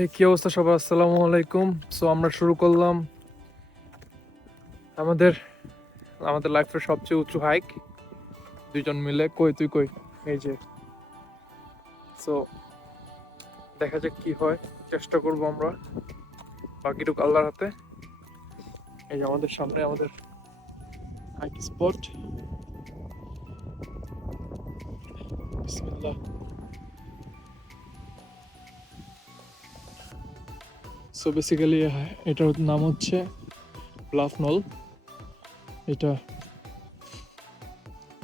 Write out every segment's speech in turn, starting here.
এই কি অবস্থা সবার? আসসালামু আলাইকুম। সো আমরা শুরু করলাম আমাদের আমাদের লাইফের সবচেয়ে উঁচু হাইক দুজন মিলে। কই তুই কই? এই যে। সো দেখা যাক কি হয়। চেষ্টা করব আমরা। বাকিটুকু আল্লাহর হাতে। এই যে আমাদের সামনে আমাদের হাইক স্পট বিসমিল্লাহ। সো বেসিক্যালি এটার নাম হচ্ছে ব্লাফ নল এটা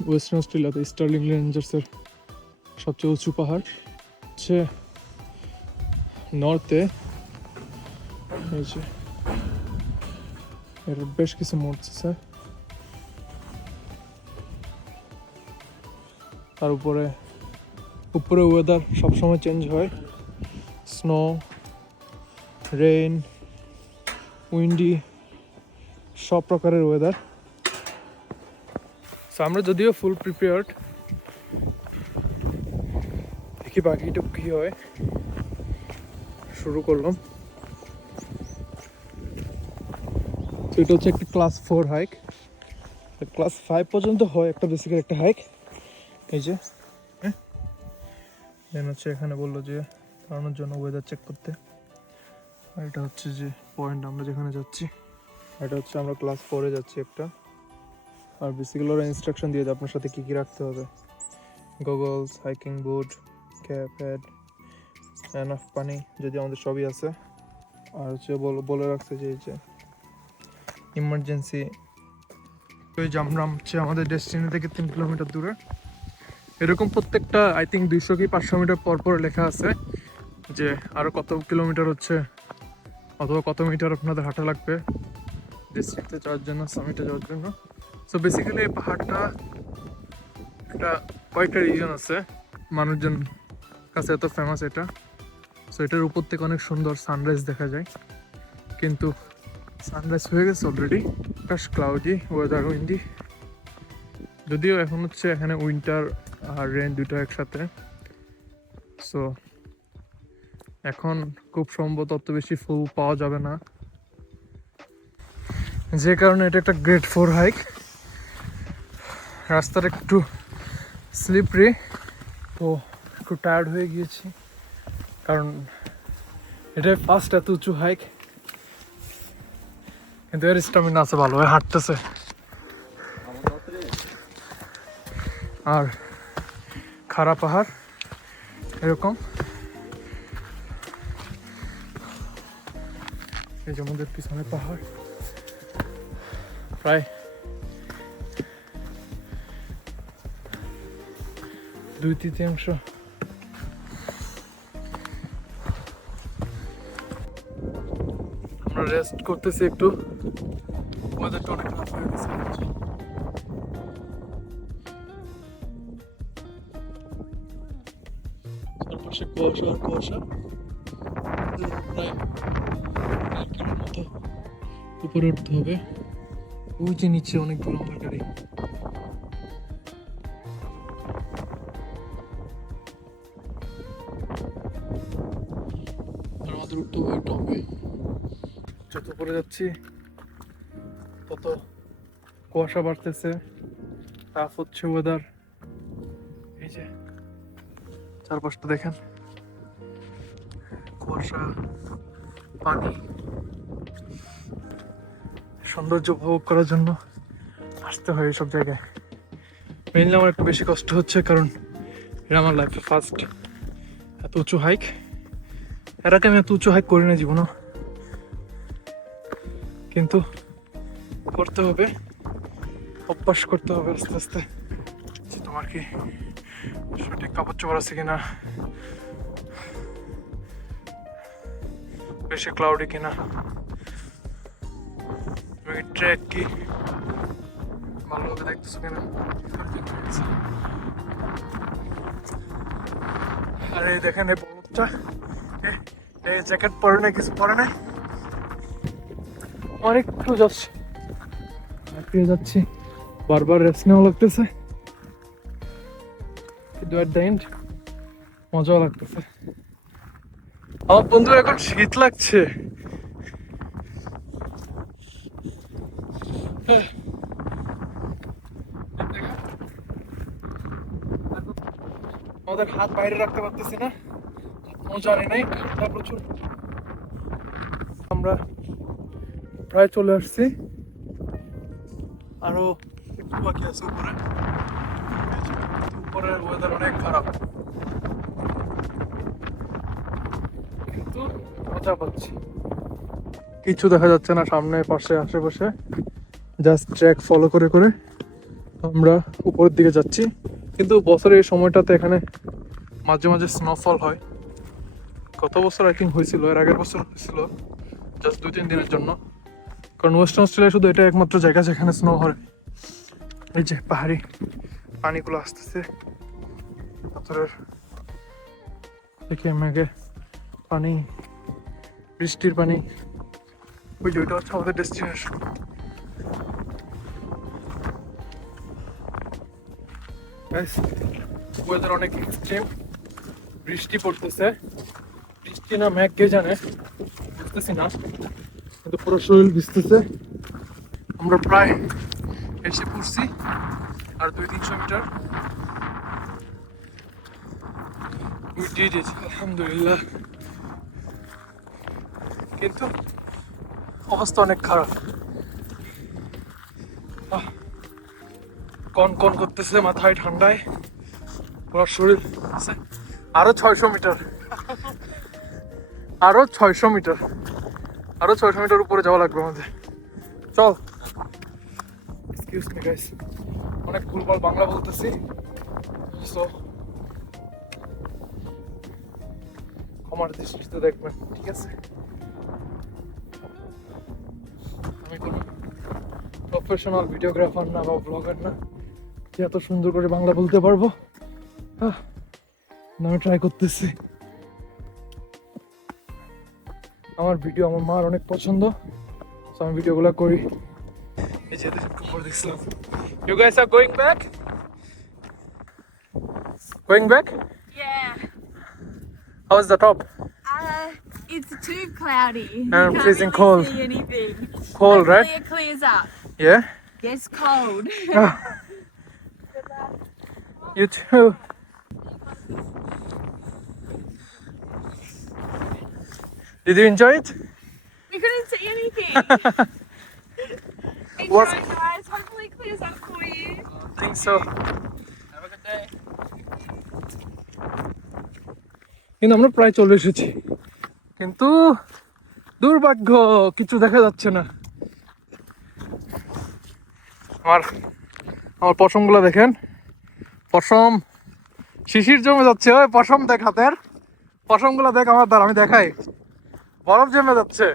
ওয়েস্টার্ন অস্ট্রেলিয়াতে স্টার্লিং রেঞ্জার্সের সবচেয়ে উঁচু পাহাড়। হচ্ছে নর্থে এর বেশ কিছু মোড়স আছে। তার উপরে উপরে ওয়েদার সবসময় চেঞ্জ হয়। স্নো রেইন উইন্ডি সব প্রকারের ওয়েদার সো আমরা যদিও ফুল প্রিপেয়ার্ড দেখি বাকিটুকু কী হয়। শুরু করলাম। তো এটা হচ্ছে একটা class four hike class five পর্যন্ত হয় একটা বেসিকের একটা হাইক এই যে হ্যাঁ? দেন হচ্ছে এখানে বলল যে দাঁড়ানোর জন্য ওয়েদার চেক করতে। এটা হচ্ছে যে পয়েন্ট আমরা যেখানে যাচ্ছি। এটা হচ্ছে আমরা ক্লাস ফোরে যাচ্ছি একটা। আর বেসিক্যালি ওরা ইনস্ট্রাকশন দিয়ে আপনার সাথে কী কী রাখতে হবে। Goggles hiking boot cap had enough পানি যদি আমাদের সবই আছে। আর হচ্ছে বলে রাখছে যে এই যে ইমার্জেন্সি ওই জামরাম হচ্ছে আমাদের ডেস্টিনি থেকে তিন কিলোমিটার দূরে। এরকম প্রত্যেকটা আই থিঙ্ক দুইশো কি পাঁচশো মিটার পর পর লেখা আছে যে আরও কত কিলোমিটার হচ্ছে অথবা কত মিটার আপনাদের হাঁটা লাগবে ডিস্ট্রিক্টে যাওয়ার জন্য সামিটে যাওয়ার জন্য। সো বেসিক্যালি এই পাহাড়টা একটা, কয়েকটা রিজন আছে। মানুষজন কাছে এত ফেমাস এটা। সো এটার উপর থেকে অনেক সুন্দর সানরাইজ দেখা যায়। কিন্তু সানরাইজ হয়ে গেছে অলরেডি আকাশ ক্লাউডি ওয়েদার উইন্ডি যদিও এখন হচ্ছে এখানে উইন্টার আর রেন দুটো একসাথে। সো এখন খুব সম্ভবত অত বেশি ফুল পাওয়া যাবে না। যে কারণে এটা একটা গ্রেট ফোর হাইক রাস্তাটা একটু স্লিপরি তো একটু টায়ার্ড হয়ে গিয়েছি। কারণ এটাই ফার্স্ট এত উঁচু হাইক কিন্তু এর স্টামিনা আছে ভালো হাঁটতেছে। আর খারাপ পাহাড় এরকম। এই যে আমাদের পিছনে পাহাড়। প্রায় দুই তৃতীয়াংশ। আমরা রেস্ট করতেছি একটু। ওয়েদারটা অনেক খারাপ হয়ে গেছে। চারপাশে কুয়াশা আর কুয়াশা। প্রায় মতো উপরে উঠতে হবে। ওই যে নিচে অনেকগুলো আমার গাড়ি। উঠতে হবে যত উপরে যাচ্ছি, তত কুয়াশা বাড়তেছে। তাপ হচ্ছে ওয়েদার এই যে, চারপাশটা দেখেন। কুয়াশা, পানি। সৌন্দর্য উপভোগ করার জন্য আসতে হয় এইসব জায়গায়। মেনলি আমার একটু বেশি কষ্ট হচ্ছে কারণ এটা আমার লাইফে ফার্স্ট এত উঁচু হাইক এর আগে আমি এত উঁচু হাইক করি না জীবনও। কিন্তু করতে হবে, অভ্যাস করতে হবে আস্তে আস্তে তোমার কি সঠিক কাপড় চোপড় আছে কিনা। বেশি ক্লাউডি কিনা। কিনা আরে দেখেন এই এ- এই জ্যাকেট পরে না কিছু পরে নাই। অনেক একটু যাচ্ছে পেয়ে যাচ্ছি। বারবার রেস্ট নেওয়া লাগতেছে। কিন্তু অ্যাট দ্য এন্ড মজাও লাগতেছে। আমার বন্ধু এখন শীত লাগছে। আমাদের হাত বাইরে রাখতে পারতেছি না। মজা নেই নাই ঠান্ডা প্রচুর। আমরা প্রায় চলে আসছি। আরও একটু বাকি আছে উপরে। উপরের ওয়েদার অনেক খারাপ। কিন্তু মজা পাচ্ছি। কিছু দেখা যাচ্ছে না সামনে, পাশে, আশেপাশে। জাস্ট ট্র্যাক ফলো করে করে আমরা উপরের দিকে যাচ্ছি। কিন্তু বছরের এই সময়টাতে এখানে মাঝে মাঝে স্নোফল হয়। গত বছর আই থিঙ্ক হয়েছিল, এর আগের বছর হয়েছিল জাস্ট দুই, তিন দিনের জন্য। কারণ ওয়েস্টার্ন অস্ট্রেলিয়া শুধু এটা একমাত্র জায়গা যেখানে স্নো হয়। এই যে পাহাড়ি পানিগুলো আসতেছে, পাথরের দেখি মেঘে পানি, বৃষ্টির পানি। ওই যে ওইটা হচ্ছে আমাদের ডেস্টিনেশন ওয়েদার অনেক এক্সট্রিম বৃষ্টি পড়তেছে। বৃষ্টি না মেঘ কে জানে, বুঝতেছি না। কিন্তু পুরো শরীর ভিজতেছে। আমরা প্রায় এসে পড়ছি, আর দুই তিনশো মিটার। আলহামদুলিল্লাহ। কিন্তু অবস্থা অনেক খারাপ। কন কন করতেছে মাথায় ঠান্ডায়। পুরো শরীর আছে। আরও ছয়শো মিটার। আরও ছয়শো মিটার। আরও ছয়শো মিটার উপরে যাওয়া লাগবে আমাদের। চল। এক্সকিউজ মি গাইস অনেক ভুলভাল বাংলা বলতেছি। সো ক্ষমার দৃষ্টিতে দেখবেন ঠিক আছে? আমি কোনো প্রফেশনাল ভিডিওগ্রাফার না বা ব্লগার না। যে এত সুন্দর করে বাংলা বলতে পারব। না, আমি ট্রাই করতেছি আমার ভিডিও আমার মার অনেক পছন্দ তো আমি ভিডিওগুলো করি এই যে খবর দেখছিলাম you guys are going back going back Yeah. How is the top Uh, it's too cloudy. You And can't freezing really cold. See anything. cold Hopefully right It clears up. yeah Yes, cold. you too Did you enjoy it we couldn't see anything. Enjoy, What- guys. Hopefully it clears up for you. I think so Have a good day. কিন্তু আমরা প্রায় চলে এসেছি কিন্তু দুর্ভাগ্য কিছু দেখা যাচ্ছে না আমার আমার পশমগুলো দেখেন পশম শিশির জমে যাচ্ছে ওই পশম দেখ হাতের পশমগুলো দেখ আমার দ্বার আমি দেখাই বরফ জমে যাচ্ছে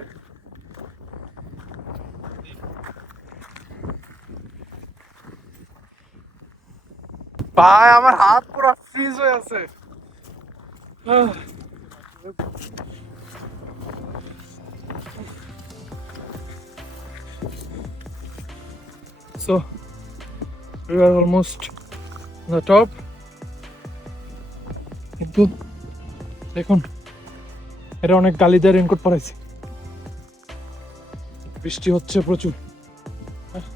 ভাই, আমার হাত পুরো ফ্রিজ হয়ে আছে। So, we almost on the top. কিন্তু, দেখুন এটা অনেক গালি দিয়ে রেনকোট পরাইছে। বৃষ্টি হচ্ছে প্রচুর। আহ,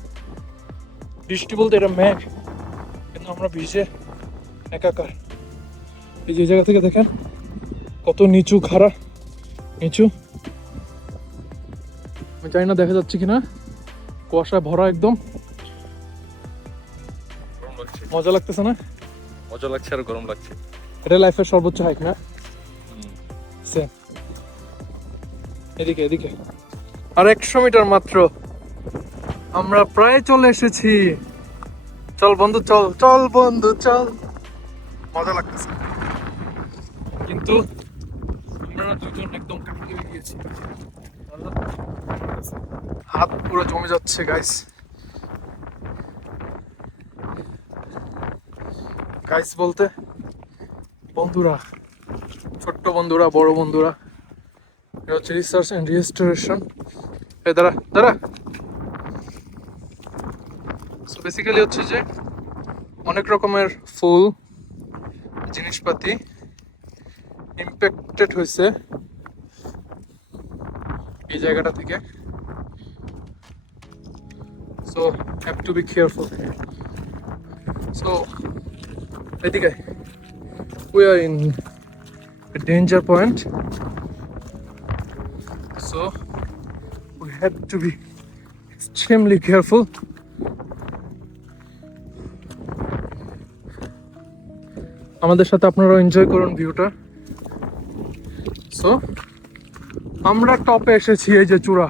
বৃষ্টি বলতে এটা মেঘ কিন্তু আমরা ভিজে একাকার। এই যে জায়গা থেকে দেখেন কত নিচু খাড়া নিচু। আমি জানি না দেখা যাচ্ছে কিনা কুয়াশায় ভরা একদম। মজা লাগতেছে না? মজা লাগছে আর গরম লাগছে। এটা লাইফের সর্বোচ্চ হাইক না? এদিকে এদিকে। আর একশো মিটার মাত্র। আমরা প্রায় চলে এসেছি। চল বন্ধু চল। চল বন্ধু চল। মজা লাগতেছে। কিন্তু আমরা দুজন একদম কাটি হয়ে গিয়েছি। হাত পুরো জমে যাচ্ছে গাইস গাইস বলতে বন্ধুরা ছোট্ট বন্ধুরা বড় বন্ধুরা। এটা হচ্ছে রিসার্চ অ্যান্ড রেজিস্ট্রেশন এ, দাঁড়া দাঁড়া। সো বেসিক্যালি হচ্ছে যে অনেক রকমের ফুল, জিনিসপাতি ইম্প্যাক্টেড হয়েছে এই জায়গাটা থেকে। So have to be careful so এদিকে we are in danger point so we had to be extremely careful. আমাদের সাথে আপনারা এনজয় করুন ভিউটা সো আমরা টপে এসেছি এই যে চূড়া।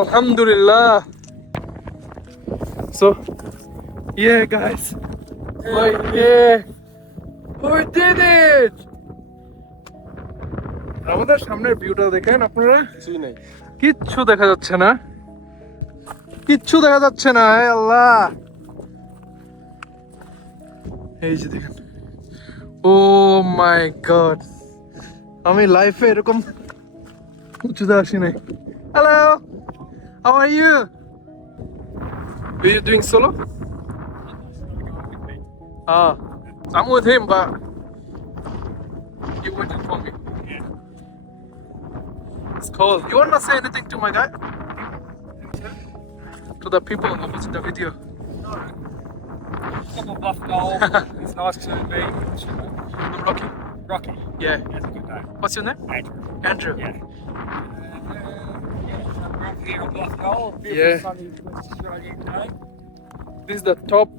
আলহামদুলিল্লাহ। সো ইয়ে গাইস ওই ইয়ে we did আমাদের সামনের ভিউটা দেখেন আপনারা? কিছুই নেই। কিচ্ছু দেখা যাচ্ছে না। কিচ্ছু দেখা যাচ্ছে না হে আল্লাহ। এই যে দেখেন। Oh my god. আমি লাইফে এরকম উঁচুতে আসি নাই। Hello how are you Are you doing solo? Ah, I'm with him, but you waiting for me. It's cold. You wanna say anything to my guy? To the people who watching the video. Couple buff gold. it's nice to be. I'm Rocky. Rocky. Yeah. That's a good name. What's your name? Andrew. Andrew. Yeah. We're up here on Bluff Knoll. Beautiful Yeah. sunny West Australian day. This is the top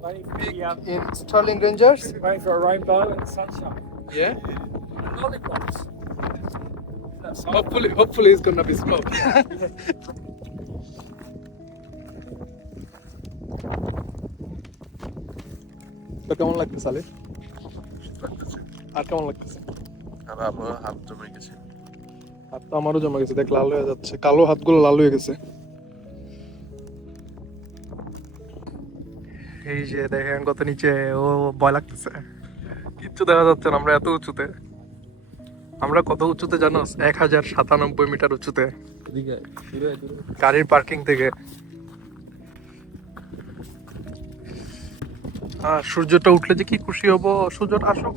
Waiting for, the, um, in Sterling Rangers. waiting for a rainbow and sunshine. Yeah. And lollipops. Hopefully, hopefully it's gonna be slow. তো কেমন লাগতেছে আলিফ আর কেমন লাগতেছে আর আমার হাত জমে গেছে। হাত তো আমারও জমা গেছে। দেখ লাল হয়ে যাচ্ছে। কালো হাতগুলো লাল হয়ে গেছে। এই যে দেখেন কত নিচে ও ভয় লাগতেছে। কিচ্ছু দেখা যাচ্ছে না আমরা এত উঁচুতে। আমরা কত উঁচুতে জানো? এক হাজার সাতানব্বই মিটার উঁচুতে। গাড়ির পার্কিং থেকে। আর সূর্যটা উঠলে যে কি খুশি হব? সূর্যটা আসুক।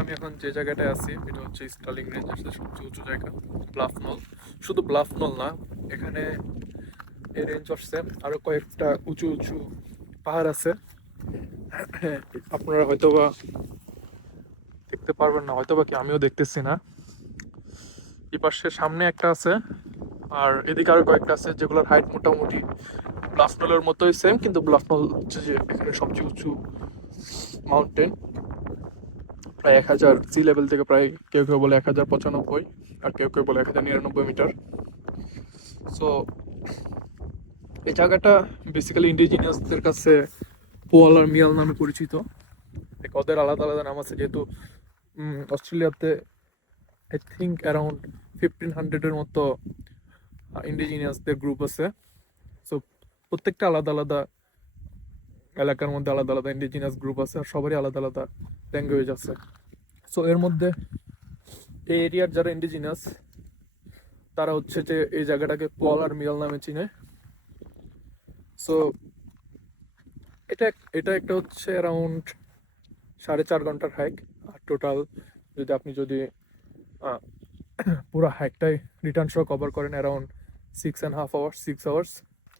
আমি এখন যে জায়গাটায় আছি এটা হচ্ছে স্টার্লিং রেঞ্জার্সের সবচেয়ে উঁচু জায়গা ব্লাফ নল শুধু ব্লাফ নল না এখানে এই রেঞ্জ আসছে আরও কয়েকটা উঁচু উঁচু পাহাড় আছে। আপনারা হয়তোবা দেখতে পারবেন না, হয়তোবা কি আমিও দেখতেছি না। এই পাশে সামনে একটা আছে, আর এদিকে আরও কয়েকটা আছে যেগুলোর হাইট মোটামুটি ব্লাফনলের মতোই সেম কিন্তু ব্লাফনল হচ্ছে যে এখানে সবচেয়ে উঁচু মাউন্টেন প্রায় এক হাজার সি লেভেল থেকে প্রায় কেউ কেউ বলে এক হাজার পঁচানব্বই, আর কেউ কেউ বলে এক হাজার নিরানব্বই মিটার সো এই জায়গাটা বেসিক্যালি ইন্ডিজিনিয়াসদের কাছে পোয়াল আর মিয়াল নামে পরিচিত। ওদের আলাদা আলাদা নাম আছে, যেহেতু অস্ট্রেলিয়াতে আই থিঙ্ক অ্যারাউন্ড ফিফটিন হান্ড্রেডের মতো ইন্ডিজিনিয়াসদের গ্রুপ আছে। সো প্রত্যেকটা আলাদা আলাদা এলাকার মধ্যে আলাদা আলাদা ইন্ডিজিনিয়াস গ্রুপ আছে আর সবারই আলাদা আলাদা ল্যাঙ্গুয়েজ আছে। সো এর মধ্যে এই এরিয়ার যারা ইন্ডিজিনিয়াস তারা হচ্ছে যে এই জায়গাটাকে পল আর মিয়াল নামে চিনে। সো এটা এটা একটা হচ্ছে অ্যারাউন্ড সাড়ে চার ঘণ্টার হাইক আর টোটাল যদি আপনি যদি পুরো হাইকটাই রিটার্ন সহ কভার করেন around six and half hours six hours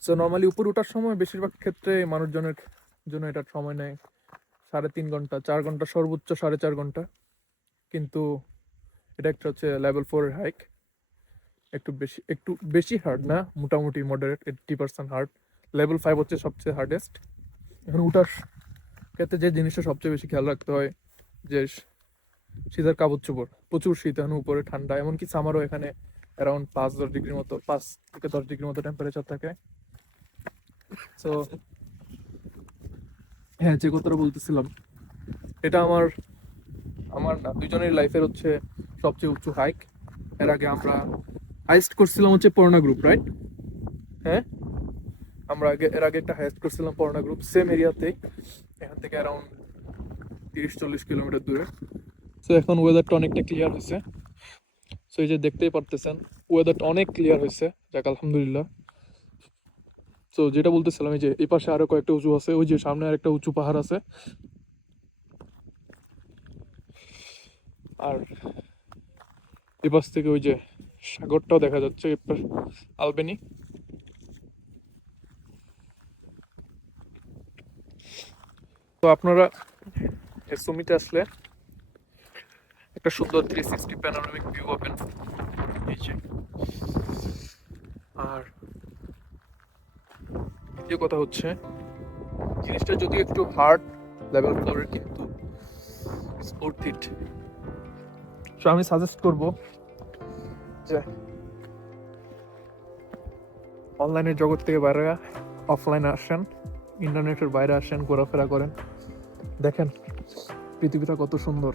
so normally উপর ওঠার সময় বেশিরভাগ ক্ষেত্রে মানুষজনের জন্য এটার সময় নেয় সাড়ে তিন ঘণ্টা, চার ঘণ্টা, সর্বোচ্চ সাড়ে চার ঘণ্টা। কিন্তু এটা একটা হচ্ছে লেভেল ফোরের হাইক একটু বেশি একটু বেশি হার্ড না, মোটামুটি moderate eighty percent hard level five হচ্ছে সবচেয়ে হার্ডেস্ট এখন উঠার ক্ষেত্রে যে জিনিসটা সবচেয়ে বেশি খেয়াল রাখতে হয় যে শীতের কাপড় চোপড়, প্রচুর শীত, এখন উপরে ঠান্ডা, এমনকি সামারও এখানে অ্যারাউন্ড পাঁচ, দশ ডিগ্রির মতো, পাঁচ থেকে দশ ডিগ্রির মতো টেম্পারেচার থাকে। সো হ্যাঁ যে কথাটা বলতেছিলাম, এটা আমার আমার দুজনের লাইফের হচ্ছে সবচেয়ে উঁচু হাইক এর আগে আমরা হাইস্ট করছিলাম হচ্ছে পড়না গ্রুপ রাইট হ্যাঁ। আমরা আগে, এর আগে একটা হাইস্ট করছিলাম পড়না গ্রুপ সেম এরিয়াতে এখান থেকে অ্যারাউন্ড তিরিশ, চল্লিশ কিলোমিটার দূরে। সো এখন ওয়েদারটা অনেকটা ক্লিয়ার হয়েছে। সো এই যে দেখতেই পারতেছেন ওয়েদারটা অনেক ক্লিয়ার হয়েছে। যাক, আলহামদুলিল্লাহ। সো যেটা বলতেছিলাম, এই যে এই পাশে আরও কয়েকটা উঁচু আছে, ওই যে সামনে আরেকটা উঁচু পাহাড় আছে। আর এপাশ থেকে ওই যে সাগরটাও দেখা যাচ্ছে আলবেনি। তো আপনারা এই সুমিতে আসলে একটা সুন্দর থ্রি সিক্সটি প্যানোরামিক ভিউ পাবেন। এই যে। আর দ্বিতীয় কথা হচ্ছে, জিনিসটা যদি একটু হার্ড লেভেল ফ্লোরের কিন্তু স্পোর্ট ইট তো আমি সাজেস্ট করব যে অনলাইনের জগৎ থেকে বাইরে অফলাইনে আসেন ইন্টারনেটের বাইরে আসেন, ঘোরাফেরা করেন। দেখেন, পৃথিবীটা কত সুন্দর।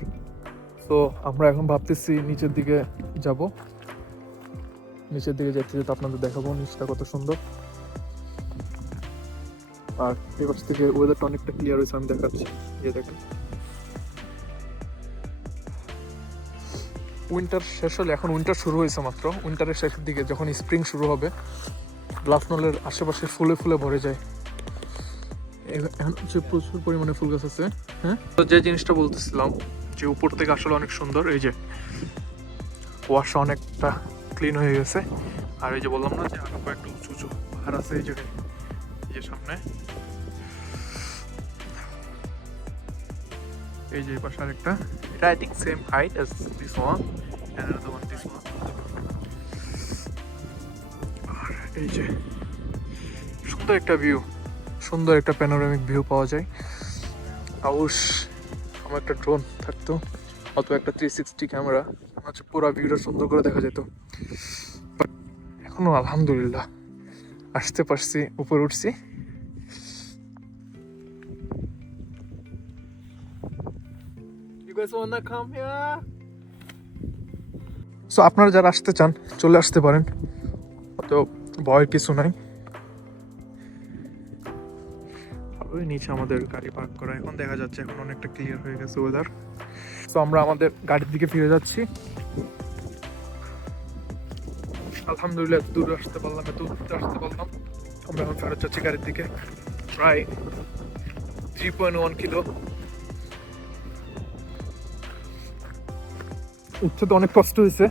তো আমরা এখন ভাবতেছি নিচের দিকে যাব। নিচের দিকে যেতে যেতে আপনাদের দেখাবো নিচটা কত সুন্দর। আর এবার থেকে ওয়েদারটা অনেকটা ক্লিয়ার হয়েছে, আমি দেখাচ্ছি। এই দেখেন। উইন্টার শেষ হলে, এখন উইন্টার শুরু হয়েছে মাত্র। উইন্টারের শেষের দিকে যখন স্প্রিং শুরু হবে ব্লাফনলের আশেপাশে ফুলে ফুলে ভরে যায়। এখন হচ্ছে প্রচুর পরিমাণে ফুল গাছ আছে হ্যাঁ? তো যে জিনিসটা বলতেছিলাম, যে উপর থেকে আসলে অনেক সুন্দর, এই যে কুয়াশা অনেকটা ক্লিন হয়ে গেছে। আর এই যে বললাম না যে আরও কয়েকটা উঁচু উঁচু পাহাড় আছে, এই জায়গায় এই যে সামনে। এই যে পাশে আরেকটা। এটা I think same height as this one and এই যে সুন্দর একটা ভিউ সুন্দর একটা প্যানোরামিক ভিউ পাওয়া যায়। আউশ, আমার একটা ড্রোন থাকতো অথবা একটা থ্রি সিক্সটি ক্যামেরা হচ্ছে পুরো ভিউটা সুন্দর করে দেখা যেত। বাট এখনও আলহামদুলিল্লাহ, আসতে পারছি, উপরে উঠছি। সো আপনারা যারা আসতে চান, চলে আসতে পারেন। অত ভয়ের কিছু নাই। ওই নিচে আমাদের গাড়ি পার্ক করা। এখন দেখা যাচ্ছে এখন অনেকটা ক্লিয়ার হয়ে গেছে ওয়েদার তো আমরা আমাদের গাড়ির দিকে ফিরে যাচ্ছি। আলহামদুলিল্লাহ দূরে আসতে পারলাম, এত দূরে আসতে পারলাম। আমরা এখন ফেরত যাচ্ছি গাড়ির দিকে। প্রায় থ্রি পয়েন্ট ওয়ান কিলো। উঠতে তো অনেক কষ্ট হয়েছে।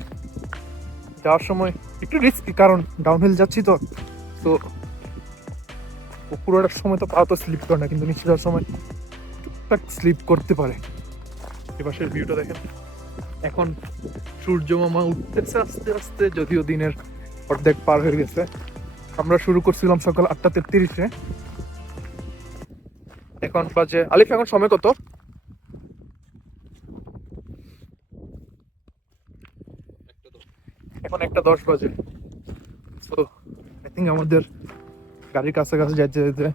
যাওয়ার সময় একটু রিস্কি কারণ ডাউনহিল যাচ্ছি তো। তো পুরোটার সময় তো পা তো স্লিপ করে না, কিন্তু নিচে যাওয়ার সময় টুকটাক স্লিপ করতে পারে। এপাশের ভিউটা দেখেন। এখন সূর্য মামা উঠতেছে আস্তে আস্তে, যদিও দিনের অর্ধেক পার হয়ে গেছে। আমরা শুরু করছিলাম সকাল আটটা তেত্রিশে। এখন বাজে আলিফ, এখন সময় কত? এখন একটা দশ বাজে। তো আই থিঙ্ক আমাদের গাড়ির কাছাকাছি যাইতে যেতে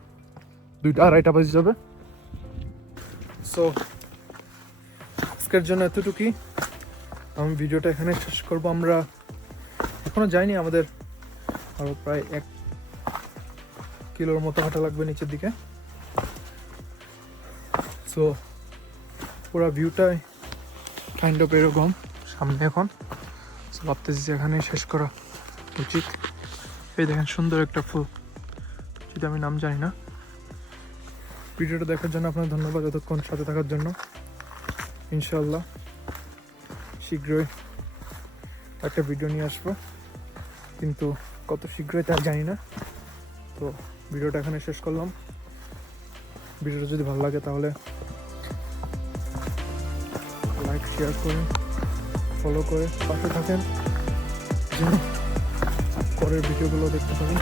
দুইটা আড়াইটা বাজে যাবে। সো আজকের জন্য এতটুকুই। আমি ভিডিওটা এখানে শেষ করব। আমরা এখনও যাইনি আমাদের। আরও প্রায় এক কিলোর মতো হাঁটা লাগবে নিচের দিকে। সো পুরো ভিউটাই কাইন্ড অফ এরকম সামনে এখন। ভাবতেছি যে এখানে শেষ করা উচিত। এই দেখেন সুন্দর একটা ফুল। যদি আমি নাম জানি না। ভিডিওটা দেখার জন্য আপনার ধন্যবাদ যতক্ষণ সাথে থাকার জন্য। ইনশাল্লাহ শীঘ্রই একটা ভিডিও নিয়ে আসব। কিন্তু কত শীঘ্রই তা জানি না। তো ভিডিওটা এখানে শেষ করলাম। ভিডিওটা যদি ভালো লাগে তাহলে লাইক, শেয়ার করুন ফলো করে, পাশে থাকেন। পরের ভিডিওগুলো দেখতে পারেন।